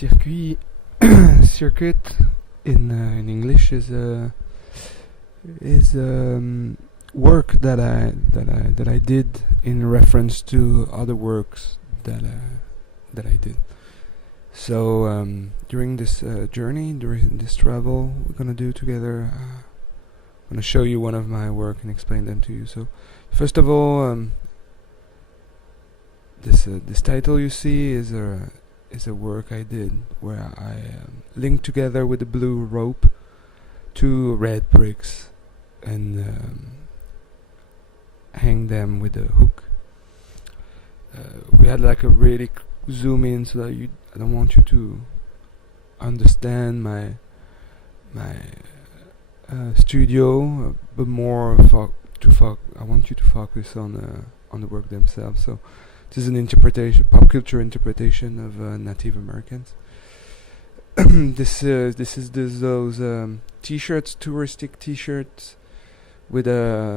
circuit circuit in English is work that I did in reference to other works that I did. So during this journey, during this travel, we're gonna do together. I'm gonna show you one of my work and explain them to you. So first of all, this title you see is a work I did where I linked together with a blue rope two red bricks and hang them with a hook. We had like a really zoom in so that I don't want you to understand my studio, but more I want you to focus on the work themselves. So this is an interpretation, pop culture interpretation of Native Americans. This is those T-shirts, touristic T-shirts, with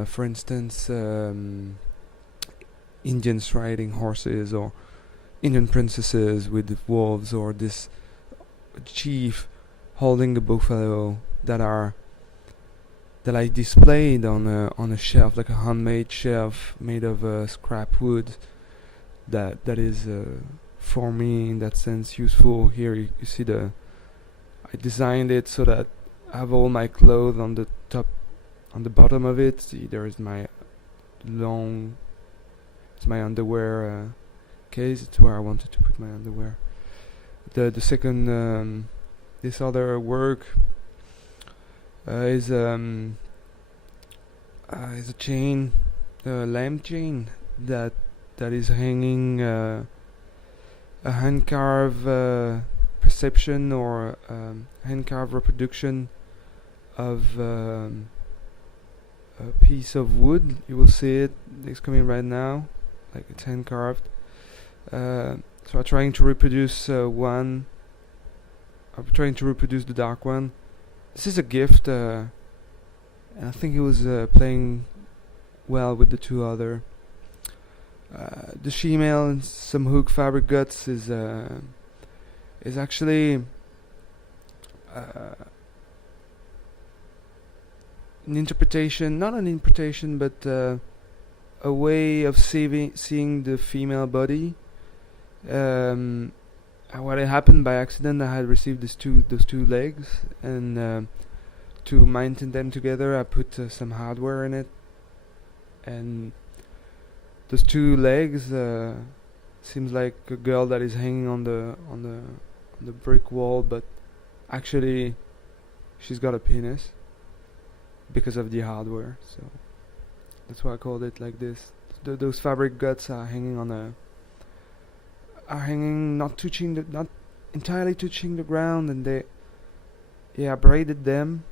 for instance, Indians riding horses, or Indian princesses with wolves, or this chief holding a buffalo that I displayed on a shelf, like a handmade shelf made of scrap wood. That is for me in that sense useful. Here you see I designed it so that I have all my clothes on the top, on the bottom of it. See, there is my it's my underwear case. It's where I wanted to put my underwear. The second this other work is a chain, a lamp chain that is hanging a hand carved perception or hand carved reproduction of a piece of wood. You will see it. It's coming right now, like it's hand carved. So I'm trying to reproduce one. I'm trying to reproduce the dark one. This is a gift, and I think it was playing well with the two other. The shemale and some hook fabric guts is actually an interpretation, not an interpretation, but a way of seeing the female body. What had happened by accident, I had received those two legs, and to maintain them together, I put some hardware in it, and those two legs seems like a girl that is hanging on the brick wall, but actually she's got a penis because of the hardware. So that's why I called it like this. Those fabric guts are hanging not entirely touching the ground, and I braided them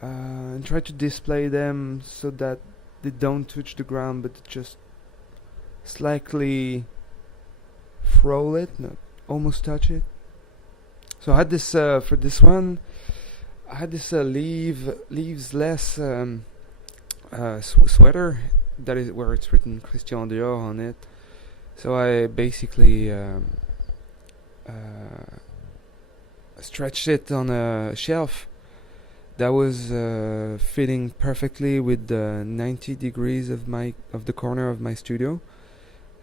and tried to display them so that they don't touch the ground, but just slightly frôle it, not almost touch it. So I had this for this one. I had this leaves-less sweater that is where it's written Christian Dior on it. So I basically stretched it on a shelf that was fitting perfectly with the 90 degrees of the corner of my studio,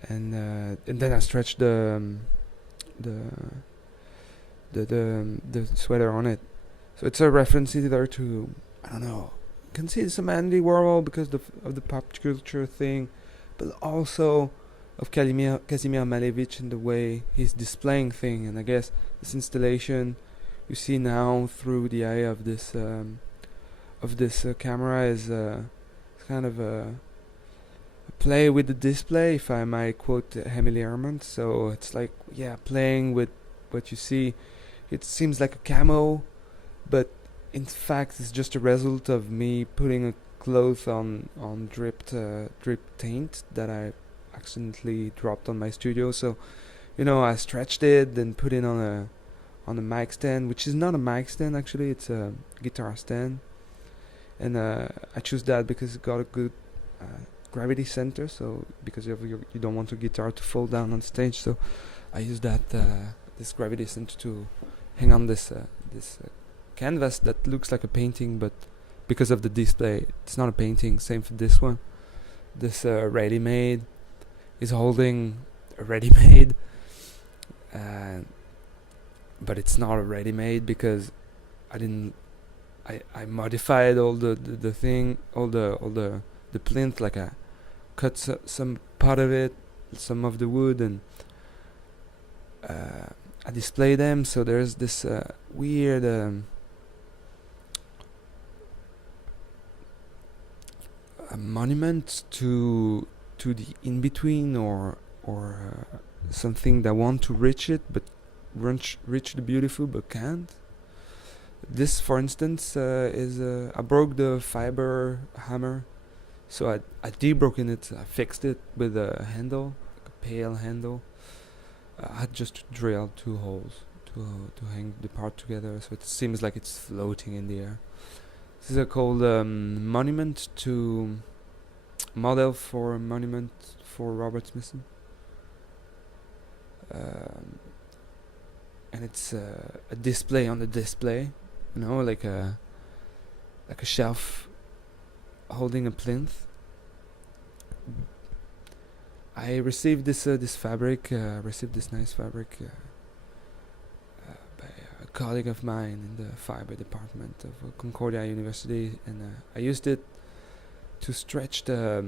and then I stretched the sweater on it. So it's a reference either to, I don't know, you can see some Andy Warhol because of the pop culture thing, but also of Kazimir Malevich and the way he's displaying things. And I guess this installation you see now through the eye of this camera is kind of a play with the display, if I might quote Emily Ehrman. So it's like, playing with what you see. It seems like a camo, but in fact it's just a result of me putting a cloth on drip taint that I accidentally dropped on my studio. So I stretched it and put it on a mic stand, which is not a mic stand actually, it's a guitar stand, and I choose that because it got a good gravity center, so because you don't want your guitar to fall down on stage, so I use that this gravity center to hang on this canvas that looks like a painting, but because of the display, it's not a painting. Same for this one. This ready-made is holding a ready-made, but it's not a ready-made because I modified all the thing, all the plinth. Like I cut some part of it, some of the wood, and I display them. So there's this weird a monument to the in between, or something that want to reach it but reach the beautiful but can't. This, for instance, is I broke the fiber hammer, so I debroken it. I fixed it with a handle, like a pail handle. I had just to drill 2 holes to hang the part together, so it seems like it's floating in the air. This is called model for a monument for Robert Smithson, and it's a display on the display, like a shelf holding a plinth. I received this fabric. Received this nice fabric by a colleague of mine in the fiber department of Concordia University, and I used it to stretch a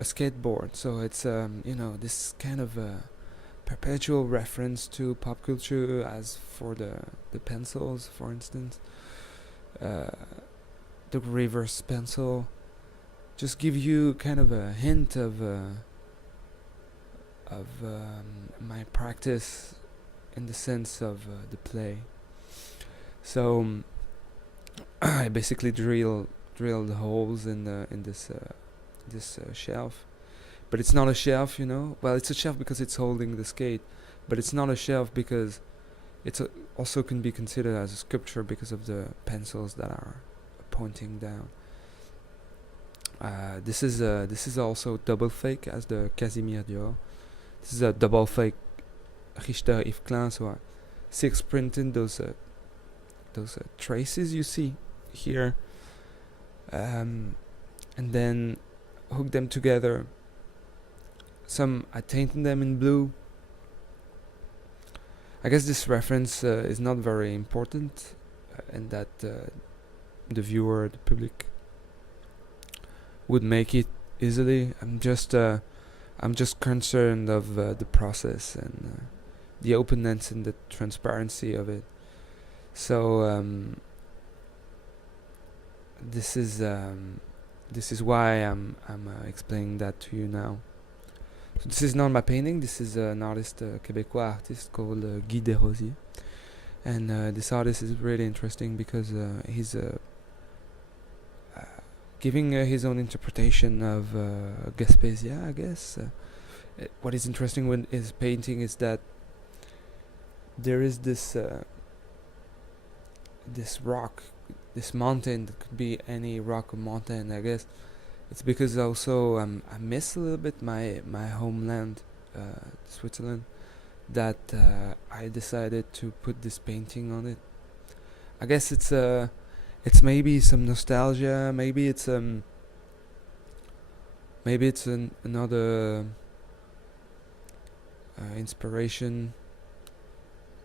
skateboard. So it's this kind of perpetual reference to pop culture, as for the pencils, for instance, the reverse pencil. Just give you kind of a hint of my practice in the sense of the play. So I basically drilled the holes in this shelf, but it's not a shelf, Well, it's a shelf because it's holding the skate, but it's not a shelf because it's also can be considered as a sculpture because of the pencils that are pointing down. This is also double fake as the Casimir Dior. This is a double fake Richter Yves Klein, so I 6 printed those traces you see here, and then hook them together. Some I tainted them in blue. I guess this reference is not very important, and that the viewer, the public, would make it easily. I'm just concerned of the process and the openness and the transparency of it. So this is why I'm explaining that to you now. So this is not my painting. This is an artist, Québécois artist called Guy Desrosiers, and this artist is really interesting because he's giving his own interpretation of Gaspésia, I guess. What is interesting with his painting is that there is this rock, this mountain that could be any rock or mountain. I guess it's because also I miss a little bit my homeland, Switzerland, that I decided to put this painting on it. I guess it's maybe some nostalgia, maybe it's another inspiration,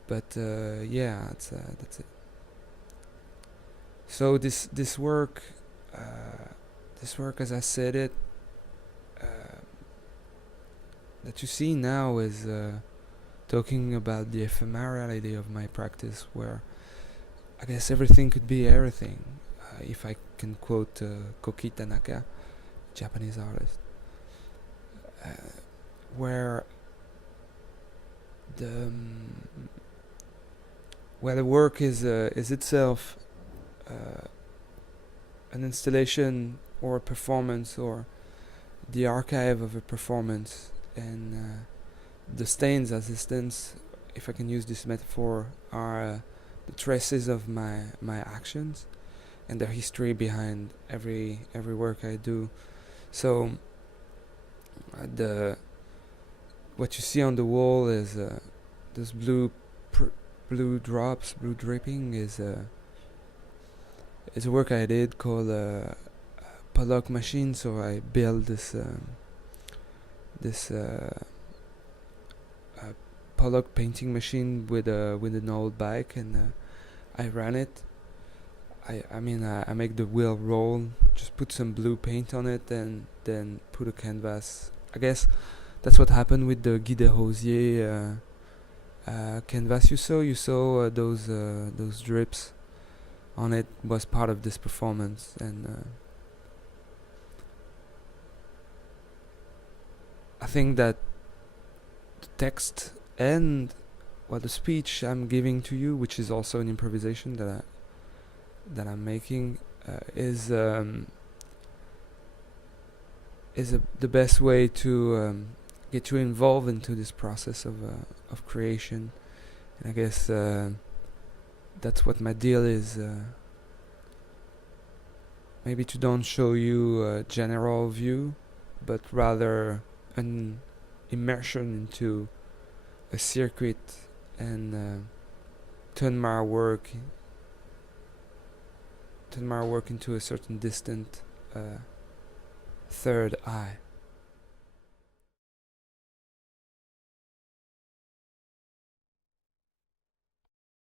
but yeah, that's it. So this work, as I said it, that you see now is talking about the ephemerality of my practice, where I guess everything could be everything. If I can quote Koki Tanaka, Japanese artist, where the work is itself an installation or a performance, or the archive of a performance, and the stains, as instance, if I can use this metaphor, are the traces of my actions and the history behind every work I do. So what you see on the wall is this blue drops, blue dripping is a work I did called Pollock machine. So I built this Pollock painting machine with an old bike, and I ran it. I make the wheel roll, just put some blue paint on it, and then put a canvas. I guess that's what happened with the Guy de Rosier canvas you saw. You saw those drips on it was part of this performance, and I think that the text and the speech I'm giving to you, which is also an improvisation that I'm making, is the best way to get you involved into this process of creation. And I guess that's what my deal is. Maybe to don't show you a general view, but rather an immersion into a circuit, and turn my work into a certain distant third eye.